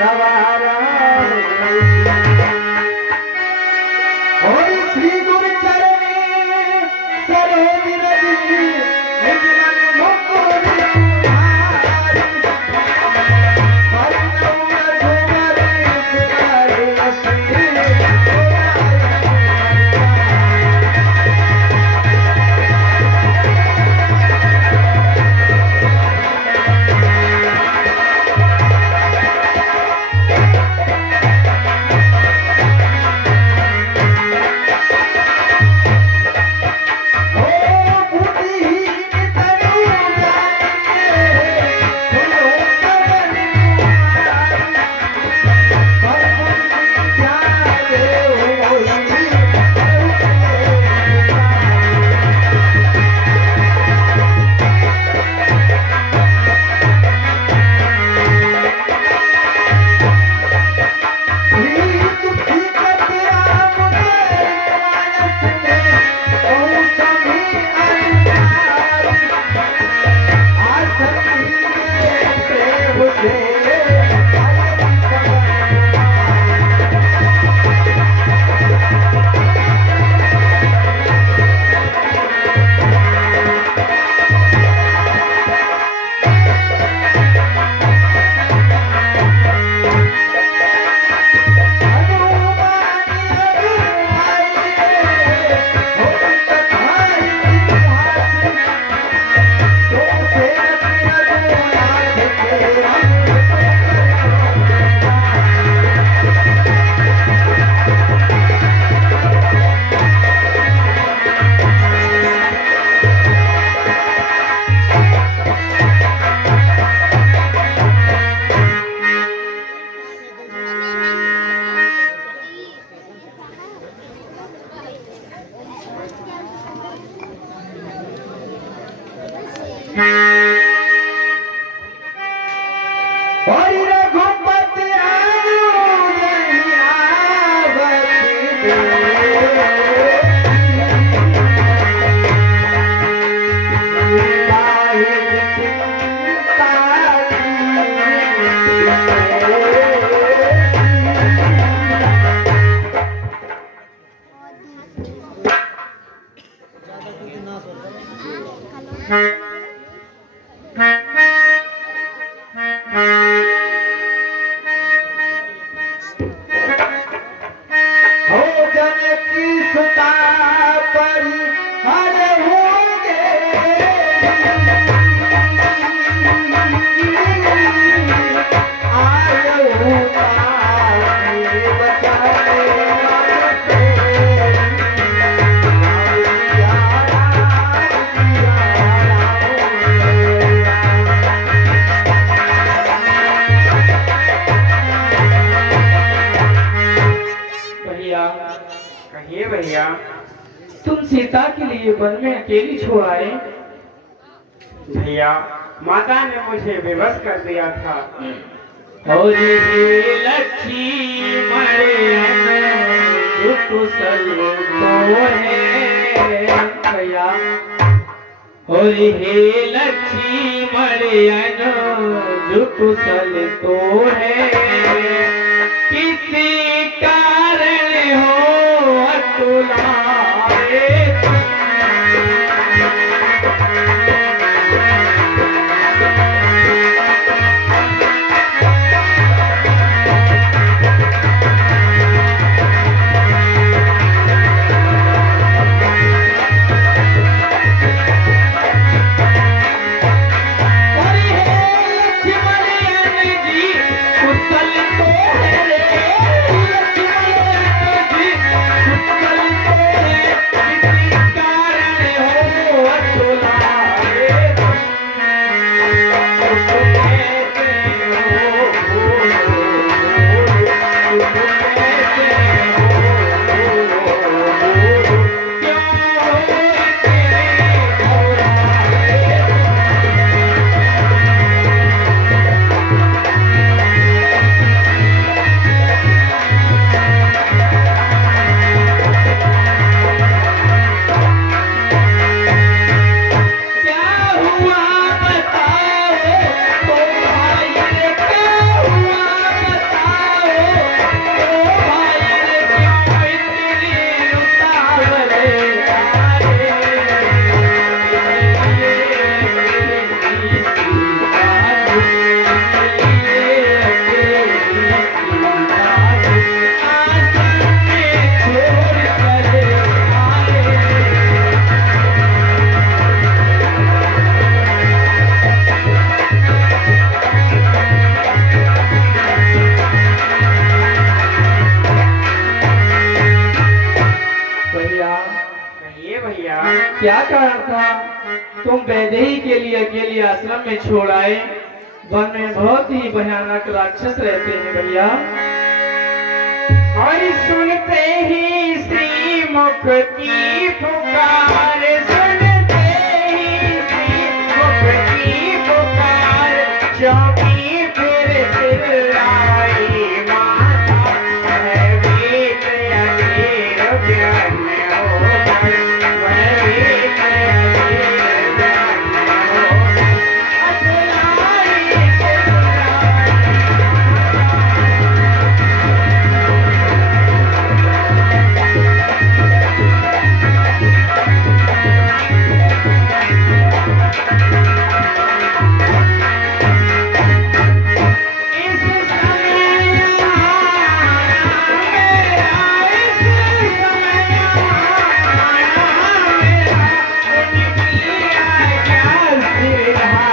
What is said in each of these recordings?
गवारा श्री गुरु चरणी सरोज रजी निज मन मुकुर तुम्हारी हरिनौर झूमर पुरारे श्री भैया तुम सीता के लिए वन में अकेली छोड़ आए। भैया माता ने मुझे विवश कर दिया था। और हे लक्ष्मण कुशल तो है भैया। और हे लक्ष्मण कुशल तो है। किसी कारण हो अतुलाए कुशल तो है। कारण था तुम वैदेही के लिए अकेले आश्रम में छोड़ आए? वन में बहुत ही भयानक राक्षस रहते हैं भैया। और सुनते ही श्री मुख की पुकार, सुनते ही श्री मुख की पुकार, चौकी फिर चिल्लाई माता, वह बीत अधीर ज्ञान हो गए, वह बीत अधीर ज्ञान हो गए, अतलाई चिल्लाई इस समय मेरा, इस समय मेरा, उनकी आज्ञा से है,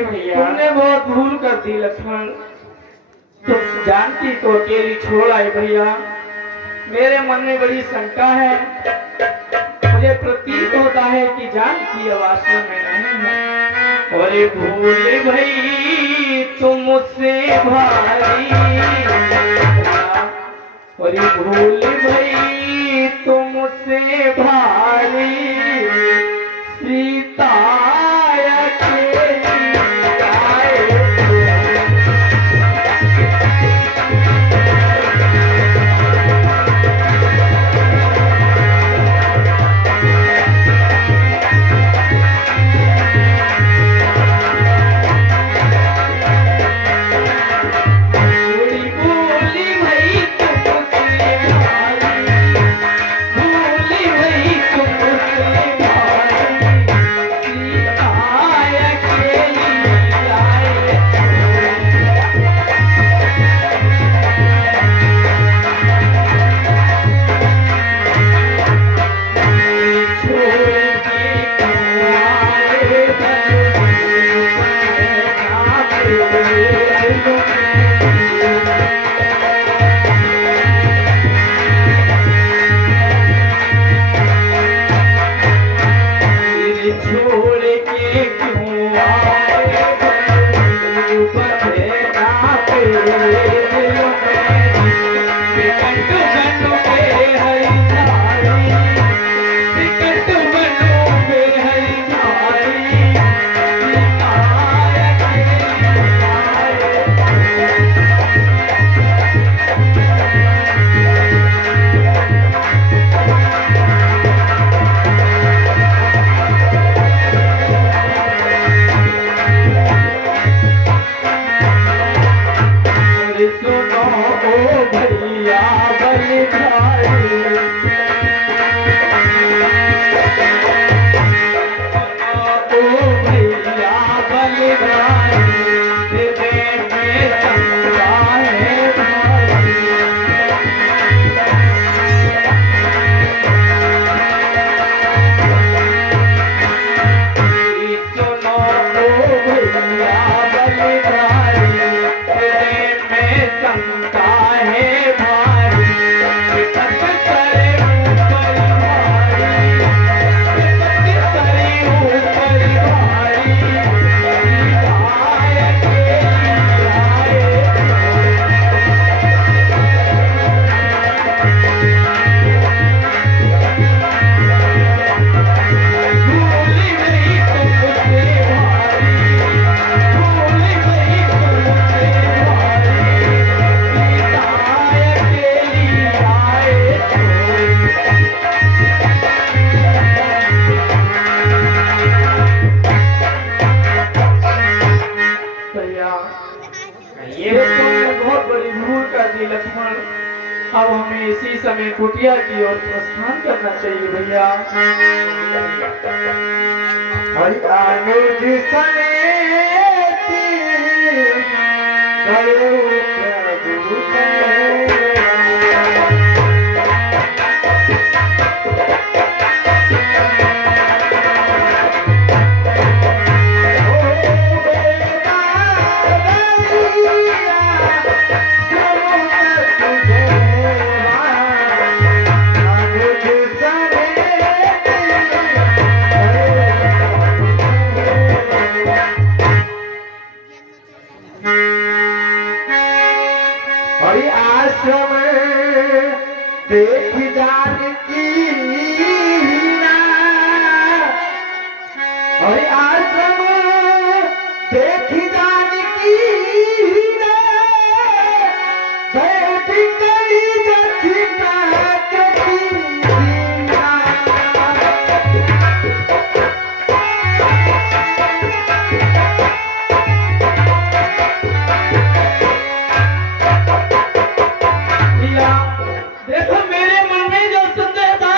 मुझे तुमने बहुत भूल कर दी लक्ष्मण। तुम जानकी को अकेली छोड़ आए भैया। मेरे मन में बड़ी शंका है। मुझे प्रतीत होता है कि जानकी अब आश्रम में नहीं है। अरे भूल भई तुम मुझसे भारी, अरे भूल भई तुम मुझसे भारी, सीता कुटिया की ओर प्रस्थान करना चाहिए भैया। हरि अनुज समेत करो प्रभु के। हरि आश्रम देख जानकी ना, हरि आश्रम देख जानकी ना, बैठ करी जथिना जथिना। भैया देखो मेरे मन में जो संदेह था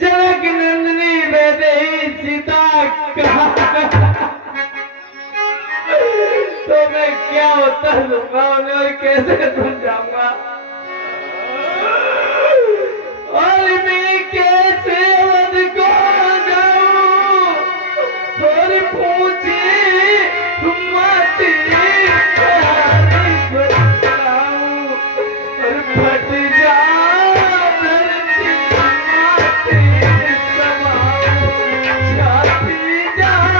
जनक नंदिनी वैदेही सीता कहा। तो मैं क्या उत्तर दूंगा उन्हें और कैसे समझाऊंगा और मैं कैसे अवध को जाऊं और पूछे माते और फट जा धरती माते समाऊं छाती जाके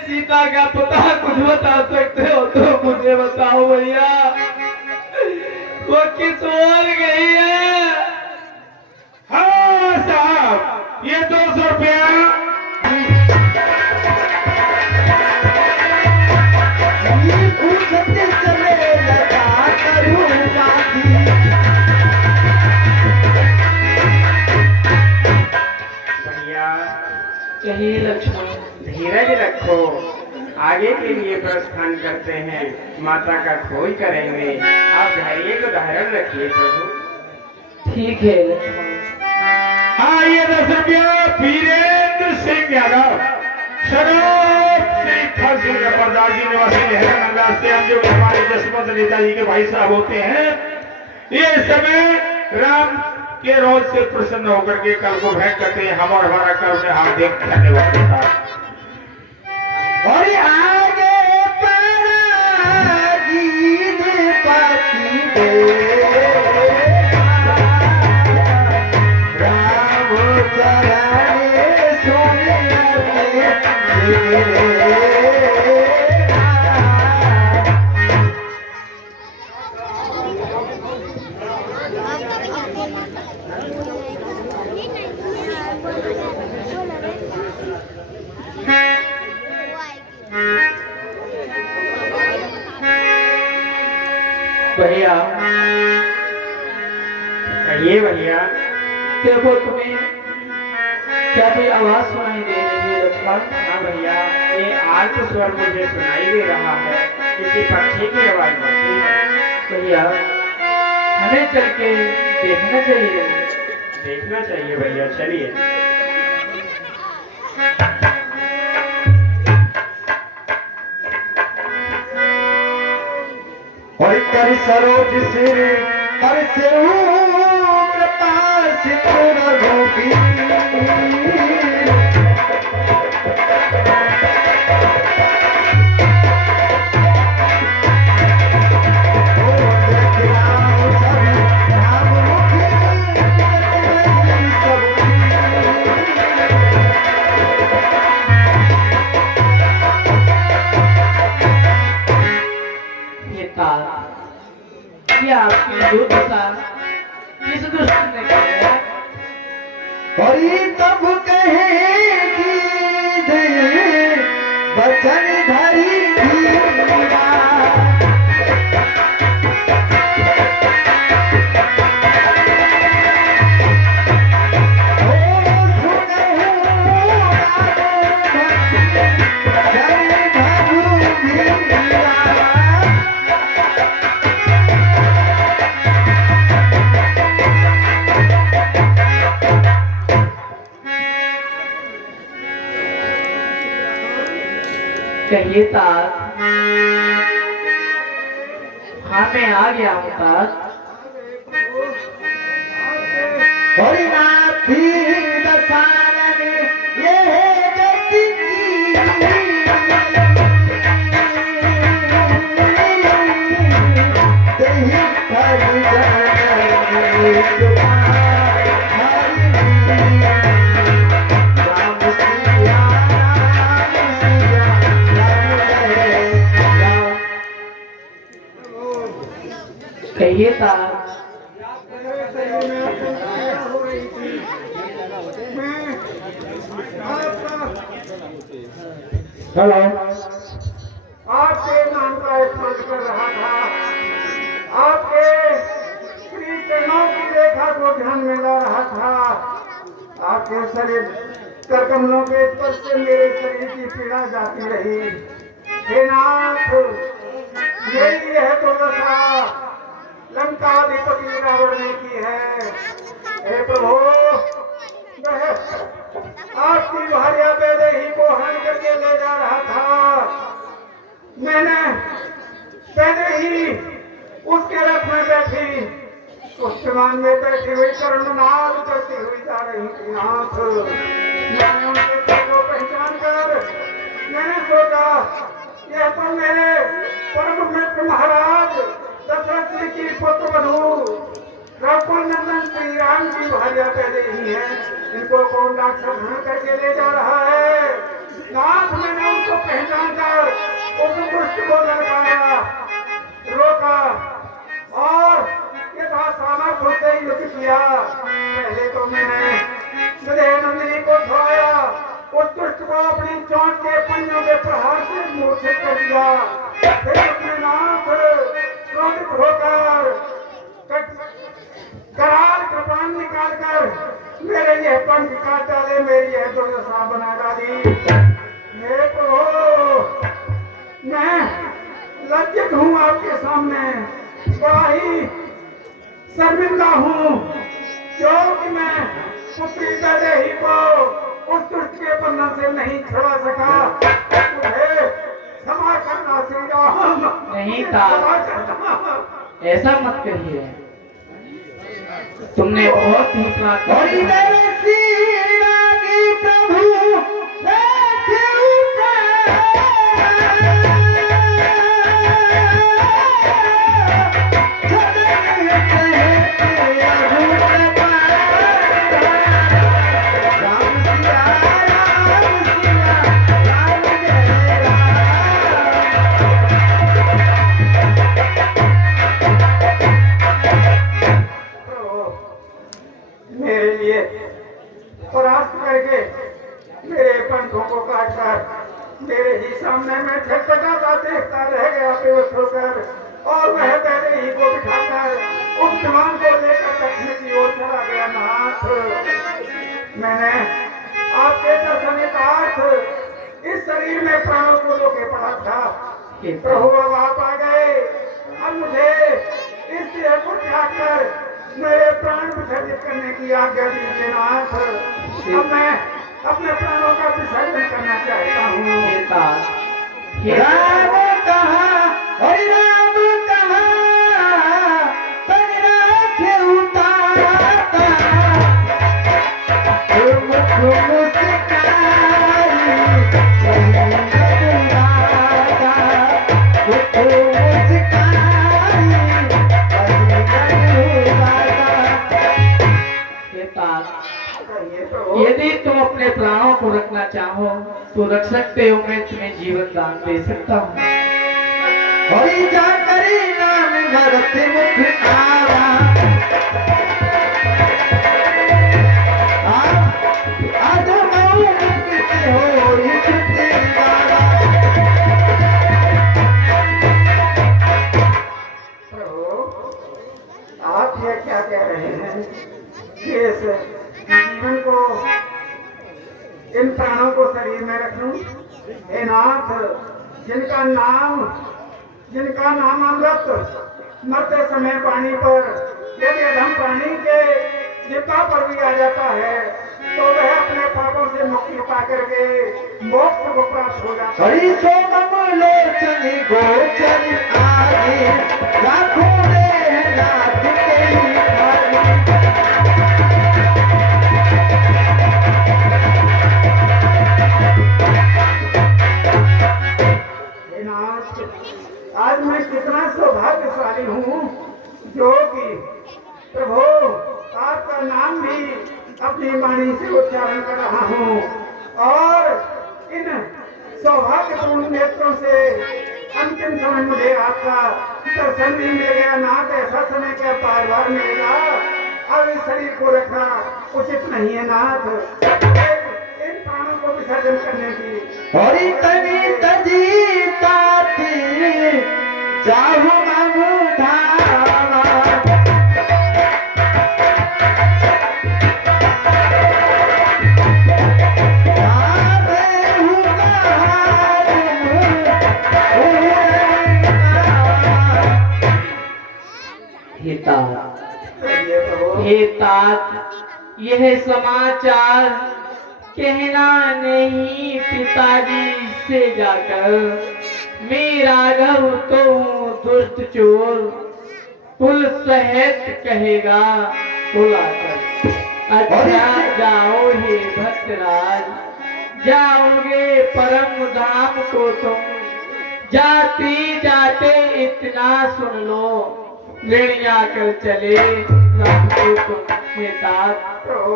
सीता का पता कुछ बता सकते हो तो मुझे बताओ भैया, वो किस ओर गई है? हाँ साहब, ये 200 रुपया चले लगा करूँ बाकी। भैया कहिए लक्ष्मण, धीरज रखो, आगे के लिए प्रस्थान करते हैं, माता का खोज करेंगे, आप धैर्य को धारण रखिए प्रभु। ठीक है लक्ष्मण। हाँ, ये 10 रुपया वीरेंद्र सिंह यादव, शराब से फंसी प्रदार जी निवासी नहरनंदा से हम जो हमारे जसवंत नेताजी के भाई साहब होते हैं, ये समय राम के रोज से प्रसन्न होकर के कल को भेंट करते हैं। हम और हमारा कल में हार्दिक धन्यवाद देता है। और आगे पड़ा गीत पति दे राम चरणे सुनिए भैया, कहिए भैया। देखो तुम्हें क्या कोई आवाज सुनाई दे रही है लक्ष्मण? हाँ भैया, ये आर्त स्वर मुझे सुनाई दे रहा है, किसी पक्षी की आवाज लगती है। भैया हमें चल के देखना चाहिए। देखना चाहिए भैया, चलिए। और कर सरोज सिर कर कृपा सिंधु रघुबीर। ओ देखना आपकी दुर्दशा किस दुष्ट ने की है? हरि तब कहेगी दे वचन धरी धीरा। ओ सुनहु जन धरु धीरा। कहिए तात। हाँ मैं आ गया हूँ तात। हरिनाथी दसानन ये जगत की दही पर जननी सुभान हरि। राम सिया राम जय राम। कहिए तात। हेलो आपके नाम का स्मरण कर रहा था, आपके श्री चरणों की रेखा को ध्यान में ला रहा था। आपके शरीर कर कमलों के स्पर्श से मेरे शरीर की पीड़ा जाती रही। हे नाथ, यही है तो दशा लंकाधिपति रावण ने की है। हे प्रभु, वह आपकी भार्या वैदेही को हरण करके ले जा रहा था। मैंने वैदेही उसके रथ में बैठी, उस विमान में बैठी हुई कर्णनाद करती हुई जा रही थी। नाथ, मैंने उनके सिर को पहचान कर मैंने सोचा यह तो मेरे परम मित्र महाराज दशरथ जी की पुत्र बधू रघुकुल नंदन श्री राम की भार्या वैदेही है। इनको कौन राक्षस हरण करके ले जा रहा है? नाथ, मैंने उनको पहचान कर उस दुष्ट को ललकारा, रोका और यथा सामर्थ्य से युद्ध किया। पहले तो मैंने विदेह नंदिनी को छुड़ाया, उस दुष्ट को अपनी चोट के पंजों के प्रहार से मूर्छित कर दिया। फिर अपने नाथ क्रोधित होकर कराल कृपान निकाल कर मेरे यह पंख काट डाले, मेरी यह दुर्दशा बना डाली। हे प्रभु, मैं लज्जित हूँ आपके सामने, बड़ा ही शर्मिंदा हूँ, क्योंकि मैं पुत्री वैदेही को उस दुष्ट के बंधन से नहीं छुड़ा सका। मुझे क्षमा करना श्री राम। नहीं तात, क्षमा करना। ऐसा मत कहिए। तुमने बहुत ही प्रार्थना हरि मेरे श्री प्रभु बैठे मेरे लिए परास्त करके मेरे पंखों को काटकर मेरे ही सामने में छटपटाता देखता रह गया बेहोश होकर, और वह पहले ही को बिठाकर उस विमान को लेकर दक्षिण की ओर चला गया। नाथ, मैंने आपके दर्शनितार्थ इस शरीर में प्राणों को रोके पड़ा था। प्रभु अब आप आ गए, अब मुझे इस देह को त्याग कर मेरे प्राण विसर्जित करने की आज्ञा दीजिए। नाथ, अब मैं अपने प्राणों का विसर्जन करना चाहता हूँ। हे तात, हे राम कहा हरि राम कहा तन राखे उतारता मुख मुस्काई कहीं जगुराता मुख मुस्काई कहीं जगुराता। हे तात, कहिए प्रभु। यदि तुम अपने प्राणों को रखना चाहो तो रख सकते हो, मैं तुम्हें जीवन दान दे सकता हूँ। हरि जा करी नाम भरत मुख आवा आधो नौ मुक्त होई छुटे वाला प्रभु आप ये क्या कह रहे हैं कि इस जीवन को इन प्राणों को शरीर में रख लूं? हे नाथ, जिनका नाम अमृत मरते समय पानी पर यदि अधम प्राणी के जिब्बा पर भी आ जाता है तो वह अपने पापों से मुक्ति पा करके मोक्ष को प्राप्त हो जाता है। हरि सोमम लोचन गोचर आगे लाखों देह नाथ तेरी खाली हे नाथ, आज मैं कितना सौभाग्यशाली हूँ जो कि प्रभु आपका नाम भी अपनी वाणी से उच्चारण कर रहा हूँ और इन सौभाग्यपूर्ण नेत्रों से अंतिम समय मुझे आपका दर्शन भी मिल गया। नाथ, ऐसा समय क्या बार बार मिलेगा? अब इस शरीर को रखना उचित नहीं है नाथ। इन प्राणों को विसर्जन करने की हरि तनी तजीता थी जाहु मामु धावा आवे हुआ हे तात, ये प्रभु हे तात, यह समाचार कहना नहीं पिताजी से जाकर। मैं राघव तो हूँ दुष्ट चोर, कुल सहित कहेगा कुल आकर। अच्छा जाओ हे भक्तराज, जाओगे परम धाम को तुम। जाते जाते इतना सुन लो, ऋण आकर चले राम को तुम। हे तात, प्रभु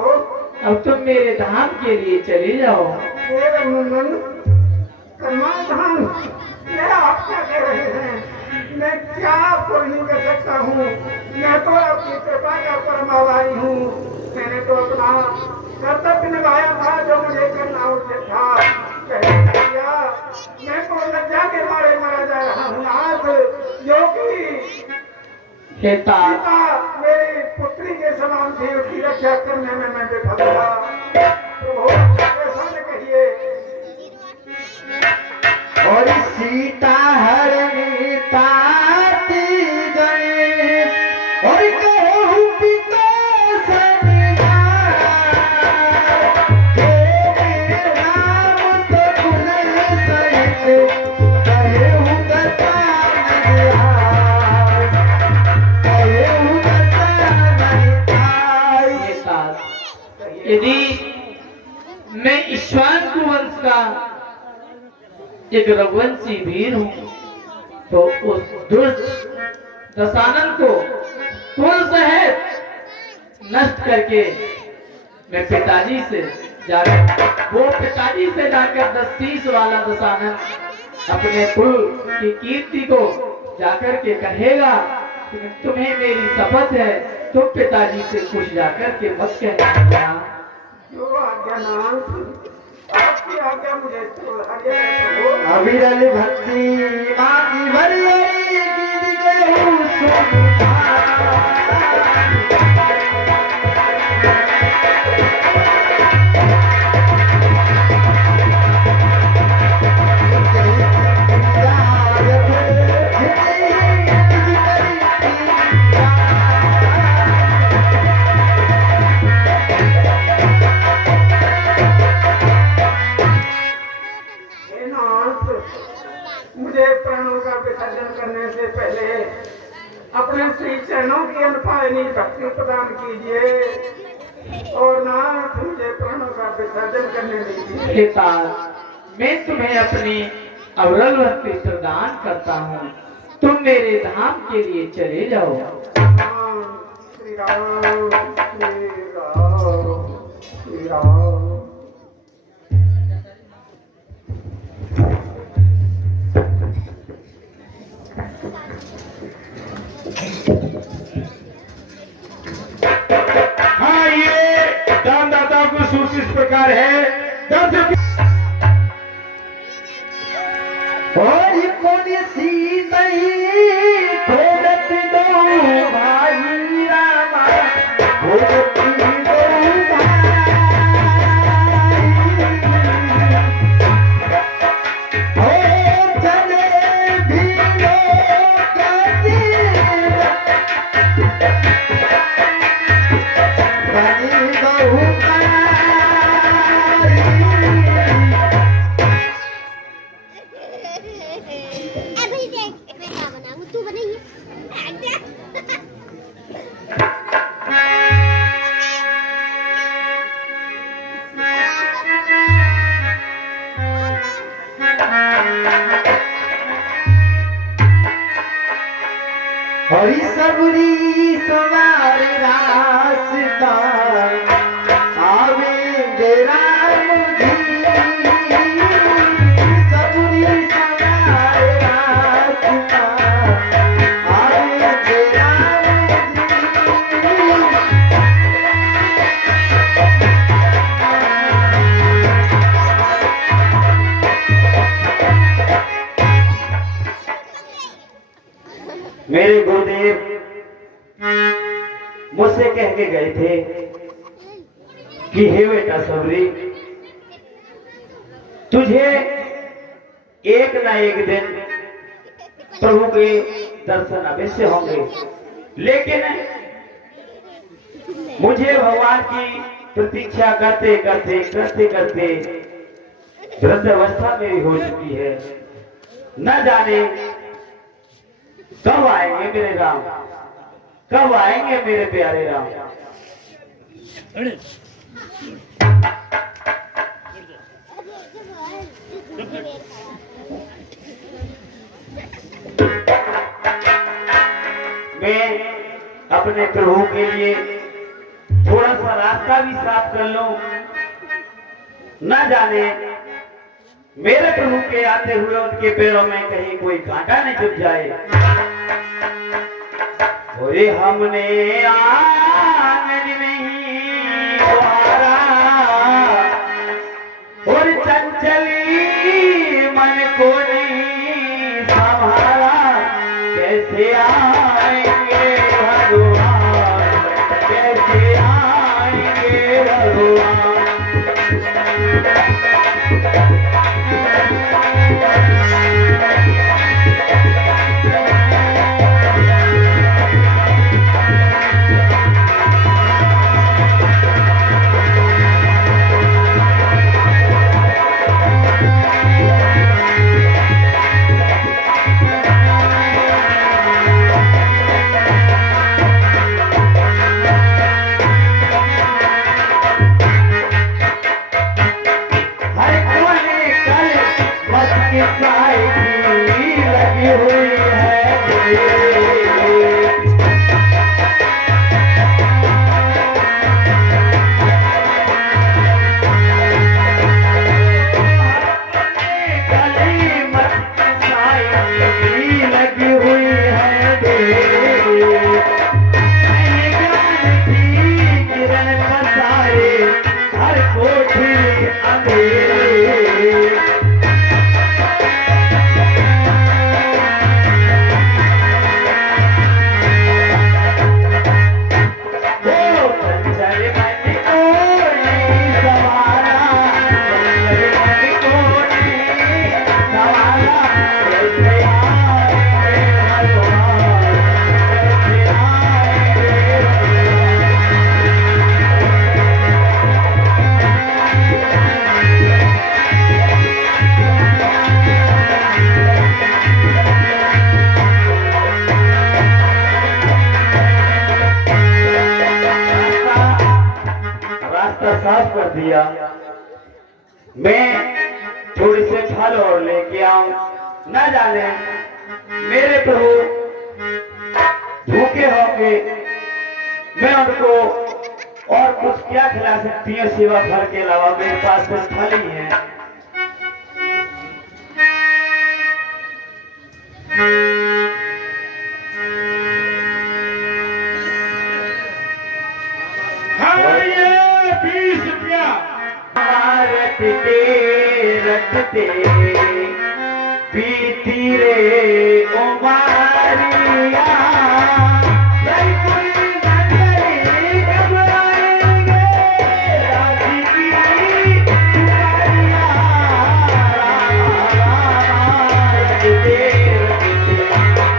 अब तुम मेरे धाम के लिए चले जाओ। हे रघुनंदन, करुणा धाम, ये आप क्या कह रहे हैं? मैं क्या आपको नहीं कर सकता हूँ? मैं तो आपकी कृपा का परम आभारी हूँ। मैंने तो अपना कर्तव्य निभाया था जो मुझे करना उचित था। भैया, मैं तो लज्जा के मारे मारा जा रहा हूँ नाथ, जो कि हे तात, सीता मेरी पुत्री के समान थी, उसकी रक्षा करने में मैं विफल था। प्रभु ऐसा न कहिए। और सीता हरणी ताती गए और कहूँ पिता सनिया तेरे नाम तो गुण सहित कहूँ दशा नहीं आई। हे तात, यदि मैं ईश्वान वंश का एक रघुवंशी वीर हूँ तो उस दुष्ट दशानन को कुल सहित नष्ट करके मैं पिताजी से जाकर, वो पिताजी से जाकर 10-30 वाला दशानन अपने कुल की कीर्ति को जाकर के कहेगा कि तुम्हें मेरी शपथ है, तुम पिताजी से कुछ जाकर के मत कहना। जो आज्ञा नाथ, आपकी आज्ञा मुझे सुधारिए प्रभु। अविरल भक्ति मांगी भरी गीत गहु सुधा हे नाथ, मुझे प्राणों का विसर्जन करने से पहले अपने श्री चरणों की अनपायनी भक्ति प्रदान कीजिए और नाथ मुझे प्राणों का विसर्जन करने दीजिए। हे तात, मैं तुम्हें अपनी अविरल भक्ति प्रदान करता हूँ, तुम मेरे धाम के लिए चले जाओ। श्री राम श्री राम श्री राम। कुछ इस प्रकार है। 10 रुपये और कौन सी नहीं खोजत दो भाई रामा खोजत दो भाई हो चले भी लोग बनी बहु भाई देख मैं क्या बनाऊं तू बनाइए हरी सबरी सवार रास्ता आवेंगे राम जी सबरी सवार रास्ता आवेंगे राम जी मेरे गुरुदेव मुझसे कह के गए थे कि हे बेटा सबरी, तुझे एक ना एक दिन प्रभु के दर्शन अवश्य होंगे, लेकिन मुझे भगवान की प्रतीक्षा करते करते वृद्धावस्था मेरी हो चुकी है। न जाने कब आएंगे मेरे राम, कब आएंगे मेरे प्यारे राम। मैं अपने प्रभु के लिए थोड़ा सा रास्ता भी साफ कर लूं, न जाने मेरे प्रभु के आते हुए उनके पैरों में कहीं कोई कांटा नहीं चुभ जाए। और हमने आंगन में ही द्वारा और चंचली मन को नहीं संभाला, कैसे आएंगे भगवान, कैसे आएंगे भगवान। साफ कर दिया। मैं थोड़े से फल और लेके आऊं, न जाने मेरे प्रभु भूखे होंगे, मैं उनको और कुछ क्या खिला सकती हूँ सिवा फल के अलावा, मेरे पास कुछ फल ही है। हाँ, ये 20 रुपया रटते रटते बीती रे उमारिया रटते